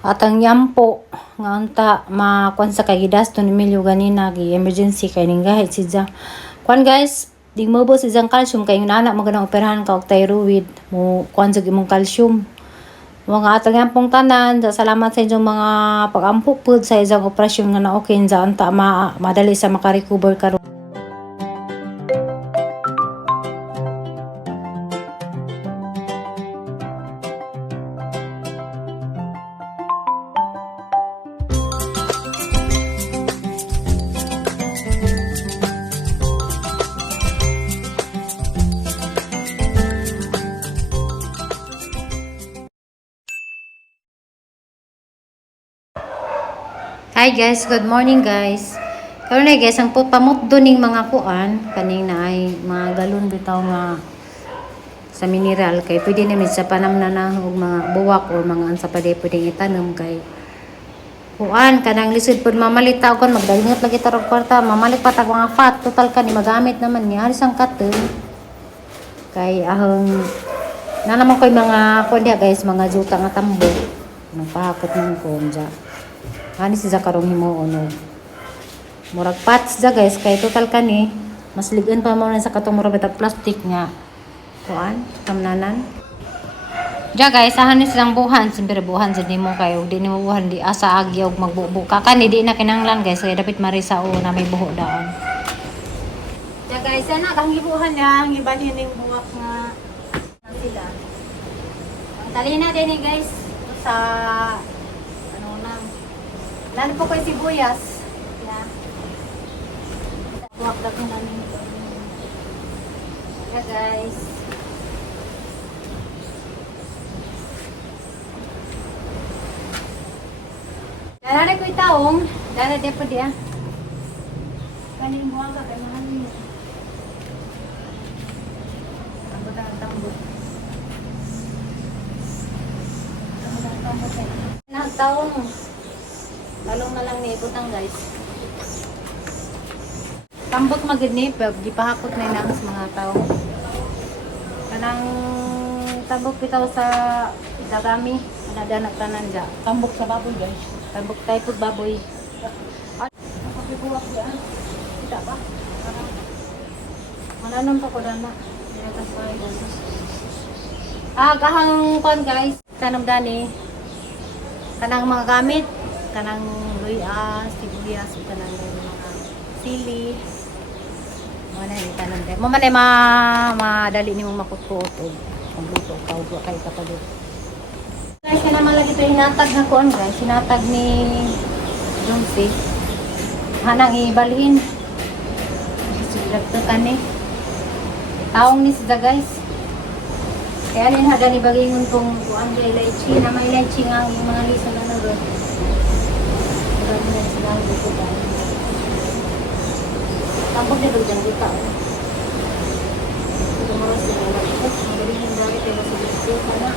At ang yampo nga unta makuan sa kay gidasto ni Emilio ganina gi emergency kay ning gahit si Ja. Kuan guys, di mo si jang calcium kay nana magandang operahan ka og thyroid mo kuan sa imong calcium. Mga atang yampong tanan, salamat sa inyong mga pag-ampo pud sa isang operasyon nga na okay sa anta madali sa makarecover karon. Hi guys, good morning guys. Karon na guys, ang pamutdo ning mga kuan kaning na ay mga galon bitaw nga sa mineral kay pwede namin sa panamnan na og mga buwak o mga ansa pa di pwedeng itanom kay kuan kanang lisod pud mamalita kon magdalingot lagi tarog kwarta mamalit pa tag mga fat total kani magamit naman ni aris ang katon kay ahong na naman koy mga kuan dia guys mga juta nga tambo nagpahakot man ko unja. Ani si karong himuon og murag pots da guys kay total kani mas ligon pa mo sa katong murag bitag plastic nga kuan tamnanan. Ja guys, ahan ni silang buhan, simpre buhan sa nimo kay og di nimo buhan di asa agi og magbubuka kani di na kinahanglan guys kay dapat marisa o na may buho daon. Ja guys, ana kang gibuhan niya, ang iban ning buwak nga sila. Ang talina din ni guys sa lalo po kayo sibuyas. Yeah. Buwak na namin ito. Yeah guys. Darari ko itaong. Darari po diya. Kanin buwag ka kay mahal niyo. Tambot ang tambot. Tambot ang tambot eh. Nagtaong. Lalong na lang ni ibutang guys. Tambot magid ni gipahakot na nang sa mga tao. Kanang tambok bitaw sa dagami ana tanan ja. Tambok sa baboy guys. Tambok type of baboy. Nakapibuwak diyan. Kita ba? Mananom pa ko dana. Dinatas pa guys. Kahang kon guys. Tanong gani. Kanang mga gamit kanang luya, sibuyas, kanang mga sili. Mana ni tanan dai. Mo man ay madali nimo makutkuot og pagluto ka og kay kapagod. Guys, kana man lagi to hinatag na kuan guys, hinatag ni Jonsi. Hanang ibalhin. Sigurad to kani. Taong ni sida guys. Kaya rin hada ni bagingon kung kuan kay lychee na may lychee nga ang mga lisa na nagod. Tambok dia berjang kita. Kita mau sih dari hindari tema sedikit karena.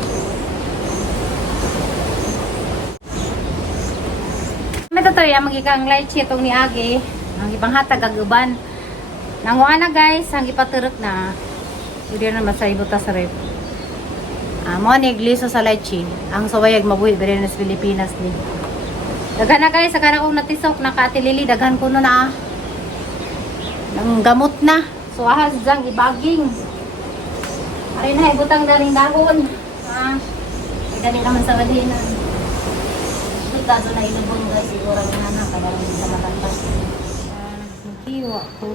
Meta to ya magikang lychee itong ni Agi, ang ipanghatag aguban. Nanguan na guys, ang ipaturok na. Hindi na masaybuta sa rep. Mo ni gliso sa lychee. Ang sawayag mabuhi bere na sa Pilipinas ni. Daghan na guys, saka na kong natisok, nakatilili, daghan ko na ng gamot na. So ahas dyan, ibaging. Aray na, ibutang daling dahon. Gani naman sa madinan. Ito na inubong guys, siguro na na, kaya rin sa matantas. Nagkiwa ko.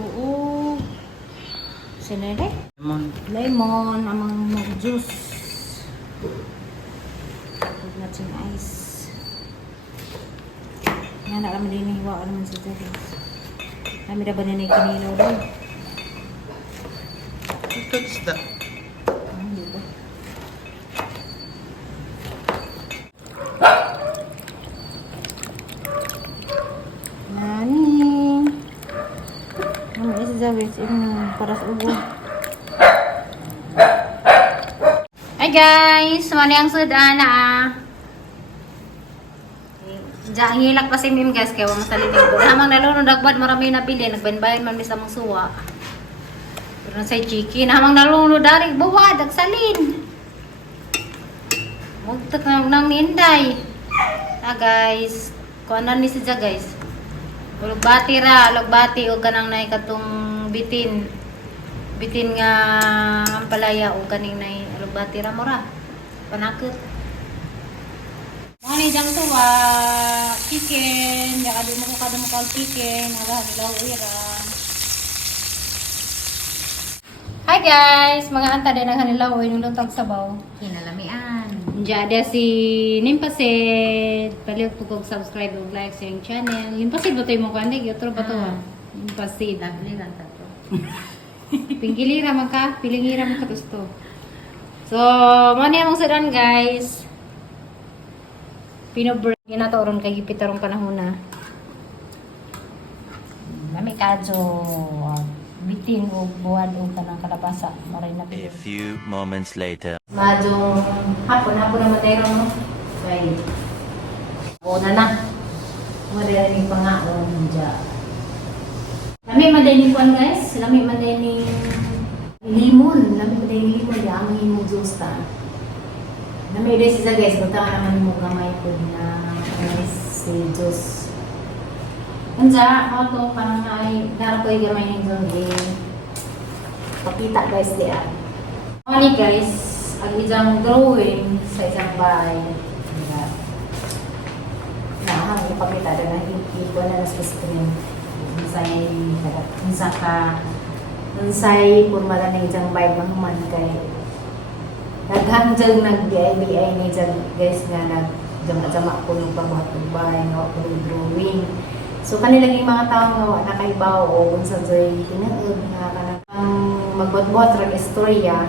Sinere? Lemon, amang mag-juice. Huwag natin ice. Nga na naman din hiwa naman sa dito. Kami na ba na kinilo daw? Ito isda. Hindi ba? Nani? Ano isa sa wis para sa ubo. Hi guys! Mani ang sudana Diyan hilak pa si Mim guys kaya wala masalinig ko. Namang nalunod dagbad marami na pili nagbanbayan man mis among suwa. Pero sa chicken namang nalunod dari buwad agsalin. Mugtot nang ninday. guys, kuanan ni siya guys. Lugbati ra, lugbati o kanang nay katong bitin. Bitin nga ang palaya o kaning nay lugbati ra mo ra. Panakot. Mani jang tuwa, chicken, ya kadi mo ko chicken, ala dilaw ira. Hi guys, mga anta din ang hanilaw yung lutag sabaw. Kinalamian. Diyan ada si Nimpasit. Paliw po kong subscribe ug like sa iyong channel. Nimpasit ba tayo mo kandig? Yotro ba to? Nimpasit. Lovely lang tato. Pinggilira man ka, pilingira man ka gusto. So, mani among sadan guys. Pinobreak na to ron kay gipitarong panahon na. Lami kadyo. Bitin o buwan o kanang kalabasa. Maray na A few moments later. Madong hapon naman tayo no? Kaya, una na. Wala rin pangaon dyan. Lami man din kuan guys. Lami man din limon. Lami man din limon. Di ang himong justa. Lami din siya guys. Buta naman mo gamay po na si Diyos. Unja, ako to parang ay dara ko gamay ni Diyos. Pakita guys diyan. Ano guys, ang isang drawing sa isang bahay. Nahang ipakita na hindi ko na sa screen. Unsay purmala ng isang bahay mahuman kay naghanggang nag-BI ni dyan guys nga nag-jama ko ng pagbuhat bahay nga ko ng drawing. So kanilang yung mga tao nga nakaibaw o kung sa joy hinaag nga kanang magbuhat-buhat ng istorya.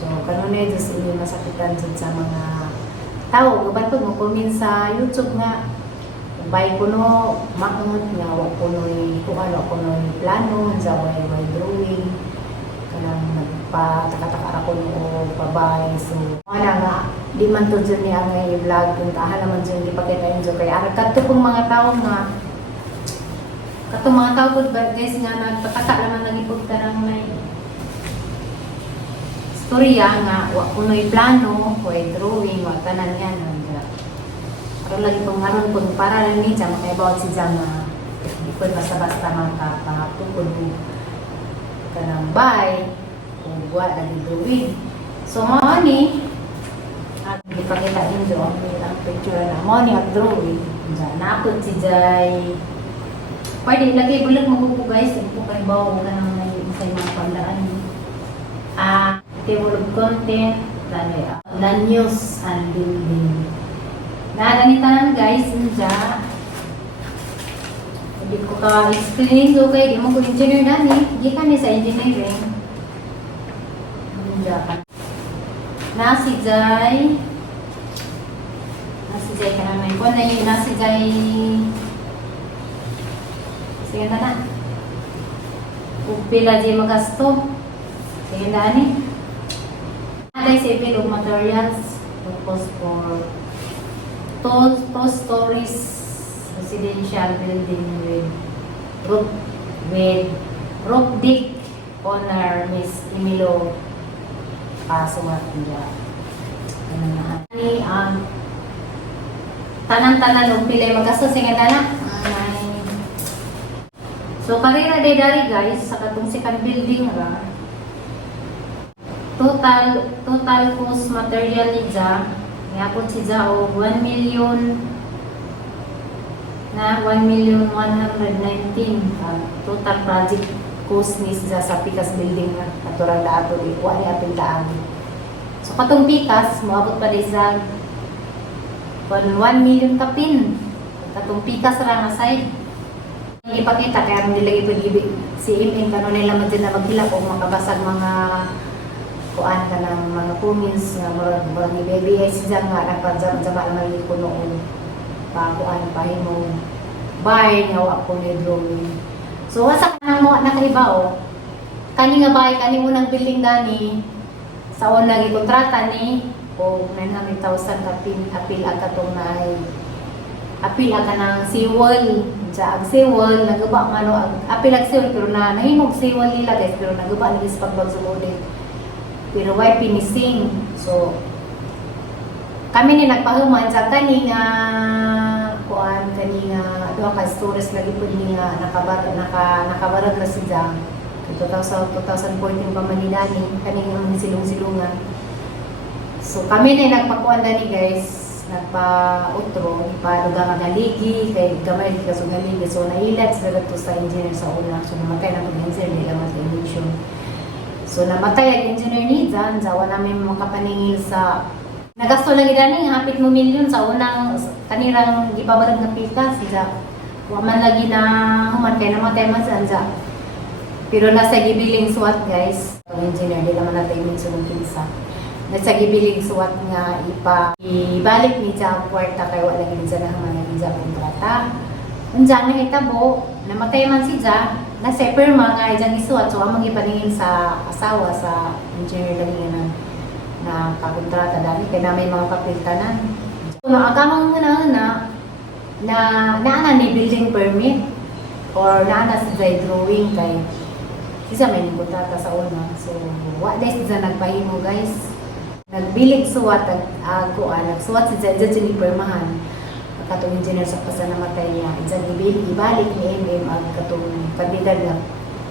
So, kanunay doon sa inyo masakitan dyan sa mga tao. Gabatog mo comment sa YouTube nga. Bay ko no, makungot nga, wak ko no'y kung ano, ko no'y plano, sa way drawing. Kanang nagpatakataka ako no, pabay. So, wala nga, di man to dyan niya nga i-vlog. Kung tahan naman dyan, di pakita yun dyan. Kaya aragkat pong mga tao nga, katong mga tao po guys nga, nagpataka naman nag-ipod ka ng may storya nga, wa kuno'y plano, kuno'y drawing, wa tanan yan. Pero lagi pong haron po, para lang ni Jam, may bawat si Jam na hindi po basta-basta makapapukod ka ng bay, kung buwan, lagi drawing. So, mga ni, at ipakita din doon, ang picture na, mga ni ang drawing. Diyan, napod si Jai. Pwede, lagi bulag magupo guys, po kayo bawa ka ng sa mga paglaan. Table of content, the news and building. Naganitanan guys, nja. Hindi ko ka-explain so kay di mo ko engineer dani. Hindi kami sa engineering. Nja ka. Nasi Jai ka naman. Kung na yung nasi Jai. Sige na. Kung pila di magasto. Sige na ni. Ada isipin of materials focus for two stories residential building with roof deck owner Miss Emilio Pasumat niya. Ani ang tanan-tanan og pila magasto sige na. So karera day dari guys sa katong second building ra. Total cost material ni Ja, yapon si Ja o 1 million na 1,119,000 total project cost ni Ja sa Pikas building na katurang dato ikuha ni apil daan. So katong Pikas moabot pa di sa 1 million kapin. Katong Pikas ra nga side. Ipakita kaya nilagay po si Iming kano nila man din na maghilak o makabasag mga kuan ka ng mga comments nga murag ni baby ay siya nga nagpajama naman ko noon pa kuan pa himo bay nga wa ko ni drawing. So wasa ka nang mo nakaibaw kani nga bay kani unang building dani sa una gi kontrata ni o 900,000 kapin apil katong naay apil ka ng seawall sa seawall nagaba ano apil ang seawall pero na nahimog seawall nila guys pero nagaba nila sa pagbagsumodin. Pero why finishing? So, kami ni nagpahuman sa kaning no kay stories lagi pud ni nga nakabarag na siya. 2014 pa manilani kaning ang silong-silungan. So kami na nagpakuan na ni guys, nagpa-utro, ipalugang ang haligi, kay gamay ka sa haligi. So nailat sila to sa engineer sa una. So namatay na itong engineer, nila mag-emission. So namatay ang engineer ni Jan, zawa namin makapaningil sa nagasto lagi dani nga hapit mo milyon sa unang kanirang gipabarag na pita siya. Wa man lagi na human kay namatay man sa anja. Pero nasa gibiling suwat guys. Ang engineer di naman natin minsun kinsa. Nasa gibiling suwat nga ibalik ni siya ang kwarta kay wala lagi niya na human lagi siya kontrata. Anja nga hitabo namatay man si siya. Nasa perma nga ijang isuwat so among ipaningin sa asawa sa engineer lagi na kakontrata dami kaya na may mga papiltanan. So, naagamang na naana ni building permit or naana sa drawing kay isa may kontrata sa una. So, wa dahil siya nagpahimo guys. Nagbilig suwat nagsuwat siya dyan siya permahan. Katong engineer sa pasa namatay niya. Dyan ibalik ni MM ang katong kandidat na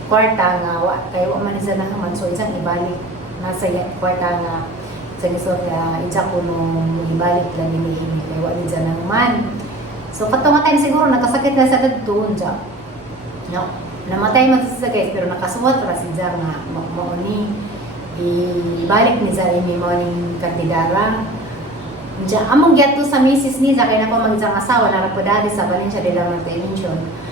kwarta nga kaya wa man siya nahaman. So, isang ibalik nasa kwarta nga sa gusto kaya itsa ko nung ibalik lang ni Amy kaya wala dyan ng man. So katumatay siguro nakasakit na sa doon dyan. No, namatay man sa guys pero nakasuwat para si Jan nga mauni ibalik ni Jan Amy morning kandidara. Dyan, among giyato sa misis ni Jan kaya na pa mag-isang asawa na rapodari sa Valencia de la Monte-Mention.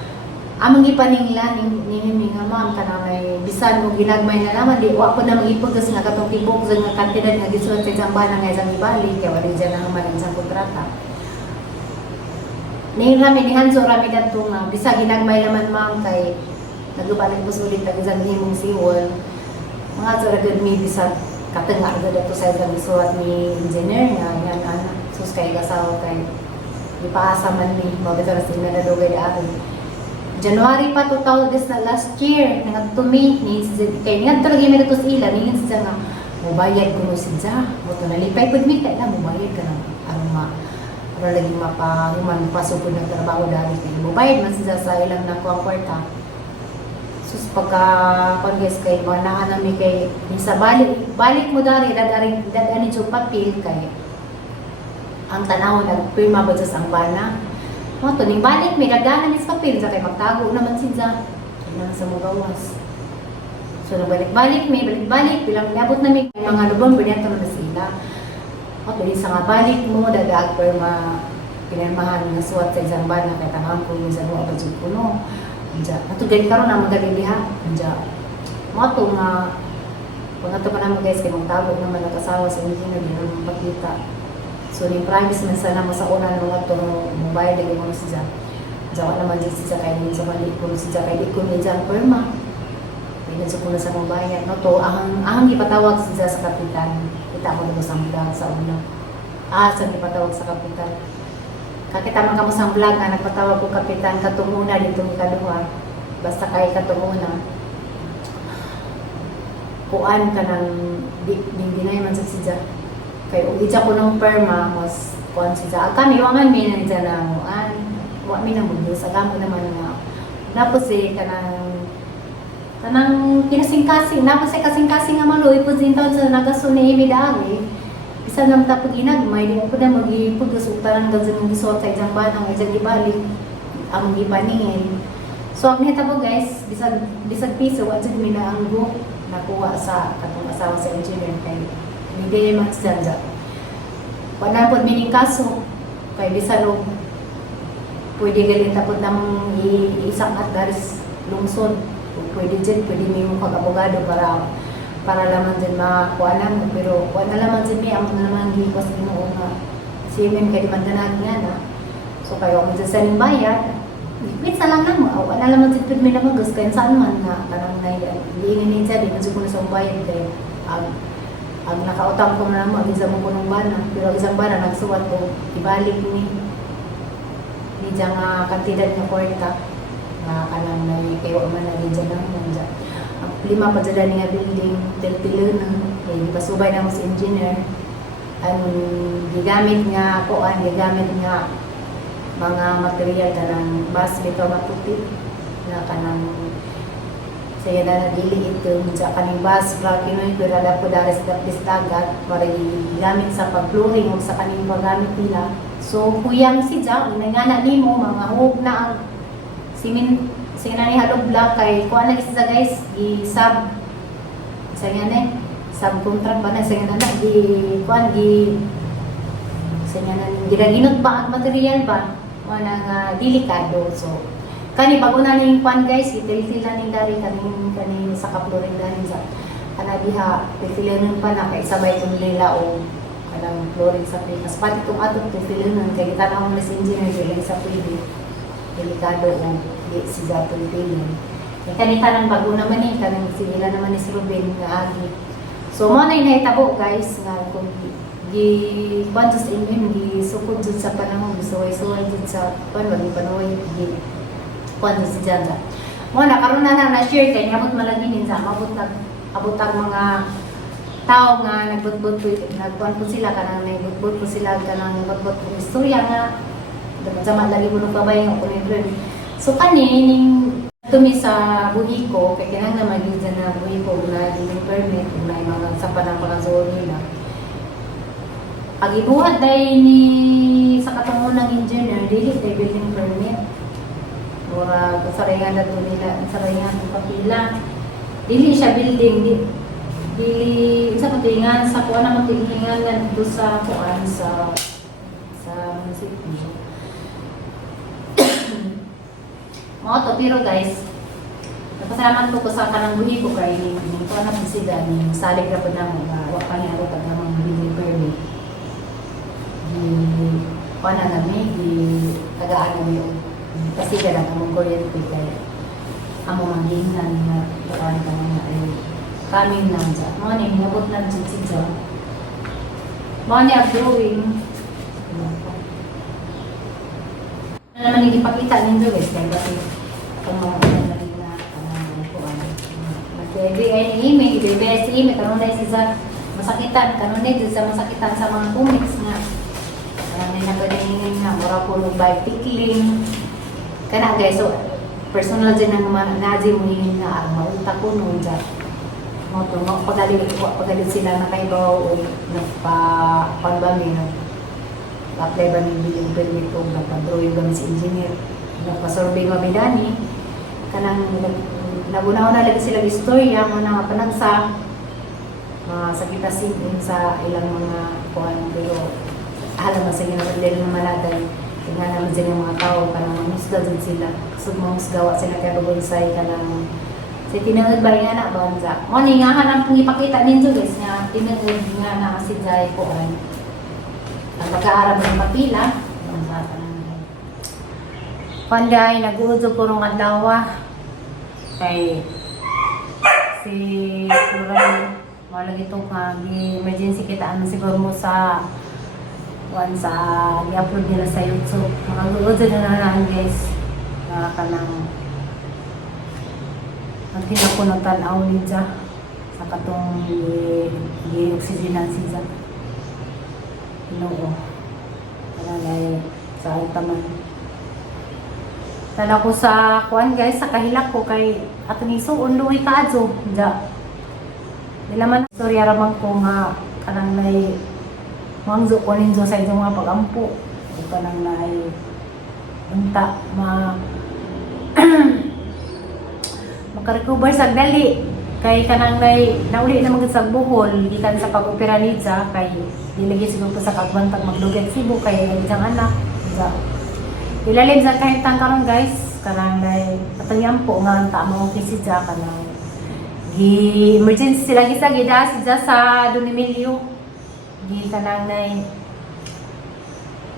Among gipaningla ni Mimi nga ma'am kana may bisan mo ginagmay na naman di wa ko na magipugas nga katong tibok sa nga kantidad nga gisulat sa isang bana nga isang ibalik kaya wala dyan na naman isang kontrata. Ning rami ni Hanso rami dadto nga bisa ginagmay naman ma'am kay nagubalik mo sulit ang isang himong siwol. Mga sa gud mi bisa katenga gud ato sa isang gisulat ni engineer nga yan ana sus kay gasaw kay ipaasa man ni mabita sa nadadugay da ato. January pa 2000 na last year nagtumi ni kay nga talaga may natos ila ni siya nga mobayad kuno siya mo to nalipay pud mi kay na mobayad ka na aron para lagi mapahuman pasupod ng trabaho dali kay mobayad man siya sa ilang nakuha kwarta sus pagka pagges kay manahan nami kay ni sa balik mo dari dadani jud papel kay ang tanaw nagpirma ba sa ang bana. Mo to ning balik may dagdanan is papel sa kay magtago naman siya. Nang sa mugawas. So balik balik bilang labot na may mga lubong pinento na sila. Mo to sa nga balik mo dadag per pinirmahan nga suwat sa isang bana kay tanang ko yung sa mga budget kuno. Anja ato gid karon na magali diha. Anja mo to nga kung ato pa naman guys kay magtago naman nakasawa sa engineer di naman makita. So, yung promise man sana mo sa una ng mga itong mobile, lagi mo siya. Jawa naman din siya kaya din sa mali ko siya kaya di ko niya dyan perma. Pinadso ko na sa mobile. No, to, ahang ipatawag siya sa kapitan. Kita mo na sa vlog sa una. Saan ipatawag sa kapitan. Kakita man ka mo sa vlog na nagpatawag ko kapitan katong una dito ni kaduha. Basta kay katong una. Kuan ka ng dinay man sa siya. Kay ug itsa ko ng perma mas kuan siya kami wangan mi nang dyan na wa mi nang mundo sa gamo naman nga napos kanang kinasing-kasing napos kasing-kasing nga maloy pud sintaw sa nagaso ni Imidari isa nam ta pag ginagmay di mo pud na magipud sa utaran gazon ng gisot sa isang banang isang gibalik ang gipaningin. So ang hitabo guys bisag piso wa jud mi na ang book nakuha sa katong asawa sa engineer kay hindi man siya. Wala po mining kaso. Kaya bisalo, pwede galing tapos namang isang at garis lungsod. Pwede dyan, pwede may mong pag-abogado para laman dyan makakuha naman. Pero wala naman dyan may amon naman giwas ginoon nga. Simen kaya di man ganag nga na. So kaya kung dyan sa bayad, wait sa lang naman. Wala naman dyan pwede may naman gusto. Kaya saan man na kanang na hindi nga niya di man siguro sa bayad kaya ang nakautang ko na naman, isa mo ko ng bana. Pero isang bana, nagsuwat ko, ibalik ni dyan nga kantidad ng kwarta. Nga kanang kayo man na dyan naman. Ang 5 pa dyan nga building, tel-tilo na. Kaya pasubay na mo sa engineer. Ang gigamit nga kuan, gigamit nga mga material kanang bas bitaw na puti na kanang saya na dili ito sa kaning bas fra kinoy pero dapat dari sa tapis dagat para gamit sa pag-flooring o sa kaning paggamit nila. So kuyang si Jack inangana nimo mga hug na ang simin sina ni halog block kay kuan na isa guys i-sub sa ngane subcontract ba na sa ngane di kuan di sa ngane ginaginot ba ang material ba wala delikado. So kani bago na ning kwan guys, itil-til na ning dari kaning sa kaploring dani sa ana diha pilihan pa na kay sabay kun nila o kanang flooring sa pikas pati tong ato pilihan kay tanaw na si engineer dili sa pwede delikado ang di siya pilihan. Kani kanang bago naman ni kanang sila naman ni si Ruben nga agi. So mo na nahitabo guys nga kung gi kwan sa inyo gi sukod jud sa panahon suway-suway jud sa kwan wala panoy gi kwan si Jaja. Mo na karon na share kay nabot malaginin sa abot ang mga tao nga nagbutbut nagkuan po sila kanang nagbutbut po sila kanang nagbutbut po istorya nga dapat sama lagi mo kabay ng kunidren. So kani ning tumi sa buhiko kay kinang na magiging na buhiko na dining permit na mga sa panang pagasuon nila. Pagibuhat dahil ni sa katungon ng engineer dili tay building permit. Ora kasaringan na to nila, kasaringan ng kapila. Dili siya building, dili sa patingan sa kuan na patingan na dito sa kuan sa munisipyo. Mga to pero guys, napasalamat ko sa kanang buhi ko kay ni kuan na sila ni salig ra pud namo nga wa pa ni aro tag namang building permit. Kuan na kami di tagaan mo yung kasi kaya ang kuryente kaya ang mga gingan na kuan ka na ay kami lang dyan. Mga ni hinabot na dyan si John. Mga ni drawing. Ano naman yung ipakita ninyo guys kaya kasi itong mga kuan na kuan. Mag-debe ay ni email, i-debe ay si email, kanon na isa masakitan, kanon na sa masakitan sa mga comics nga. Parang may nagkaningin nga, mura po by pickling. Kana guys, so personal din ng mga nazi mo hingin na mauta ko noon dyan. Moto, pagalit sila na kay Bawa o nagpa-pagbamin, apply ba ng biling permit o nagpa-drawing ba si engineer, nagpa-survey mabidani, kanang nagunaw na lagi sila istorya, mga panagsa, sa kitasin sa ilang mga kuhan, pero alam mo sa inyo na maladay. Tingnan naman sila mga tao, kanang musda din sila. So, gawa sila kaya babonsay ka ng sa tinagod ba rin nga na banza. Moni nga hanap kong ipakita ninyo guys nga tinagod nga na si Jai Kuan. Ang pagkaarap ng papila. Panday, nag-uudso po rong adlawa. Kay si Kuran, malagi itong emergency kitaan siguro mo sa once i-upload nila sa YouTube. Makagulod na nalang guys na kanang ang tinapunatan ni Jah sa katong i-oxygenan si Jah. Inoo. Kanalay sa altaman. Tala ko sa kuan guys, sa kahilak ko kay ato ni suon luwi kaadso Jah. Dila man storya ramang ko nga kanang nay mangzo ko ninyo sa inyong mga pag-ampo. Ito ka nang naay unta, makarecover sa dali. Kay kanang nauli na magod sa buhol, gikan sa pag-opera ni Jah, kay dilagi siguro po sa kagbantag maglugat sibo, kay nagdang anak. Ilalim sa kahit karon guys, kanang patayampo nga ang tamo kay si Jah, kanang emergency sila gisa gida si Jah sa Dunimilyo. Di kanang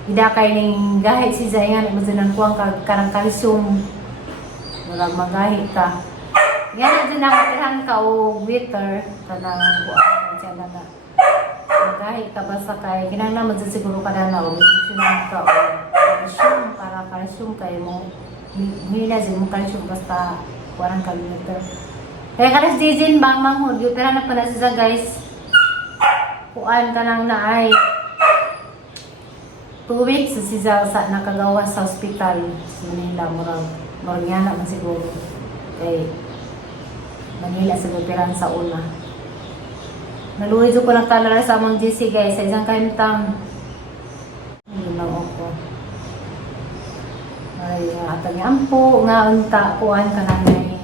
ida kay ning gahit si Jai nga nagmazunan ko ang karang kalsyum wala magahit ka yan na dyan nakapirahan ka o waiter kanang kuan siya na magahit ka basta kay kinang naman dyan siguro ka na o sunan ka o kalsyum para kalsyum kay mo hila dyan mo kalsyum basta kuan ka waiter kaya kalas dijin bang manghod yung pera na pala siya guys kuan ka lang na ay 2 weeks si sa nakagawas sa ospital sa Manila. Murag nga naman siguro. Kay Manila sa operan sa una. Naluhid ko nagtalala sa among GC guys sa isang kaimtang. Yun lang ako. Ay, atang ampo nga unta kuan kananay.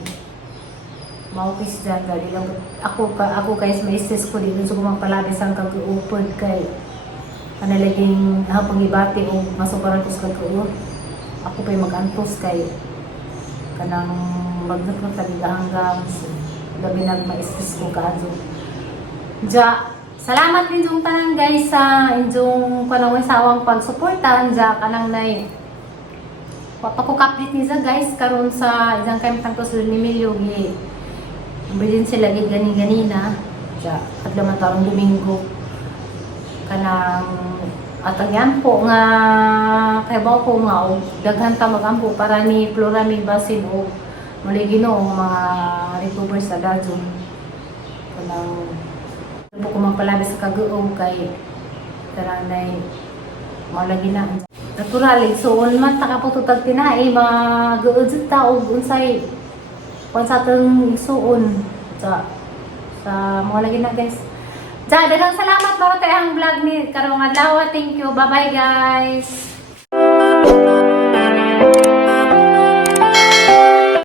Maupis dyan dali lang ako guys may stress ko dito sa kumapalabis ang kag-upod kay kanalaging pangibati o masubaran ko sa kag-uod. Ako pa'y mag-antos kay kanang magnat ko talaga hanggang labi na ma-stress ko kaadyo. Ja, salamat din yung tanan guys sa inyong panaway sawang pagsuportahan ja kanang nay. Papakukaplit niya guys karon sa isang kaimtang ko sa Nimilyo gi. Bilin sila gani-ganina. Ja, adlaw man tarong Domingo. Kanang atang po nga kay ba ko nga og daghan ta magampo para ni Floramig Basin o muli Ginoo mga recover sa dajon. Kanang po ko magpalabis sa kag-uog kay taranay malagi na natural so man ta kapututag tinai mag-uod ta og unsay kung sa atong igsuon sa mga lagi na guys. Ja, daghang salamat para tayo ang vlog ni karong adlaw. Thank you. Bye-bye guys.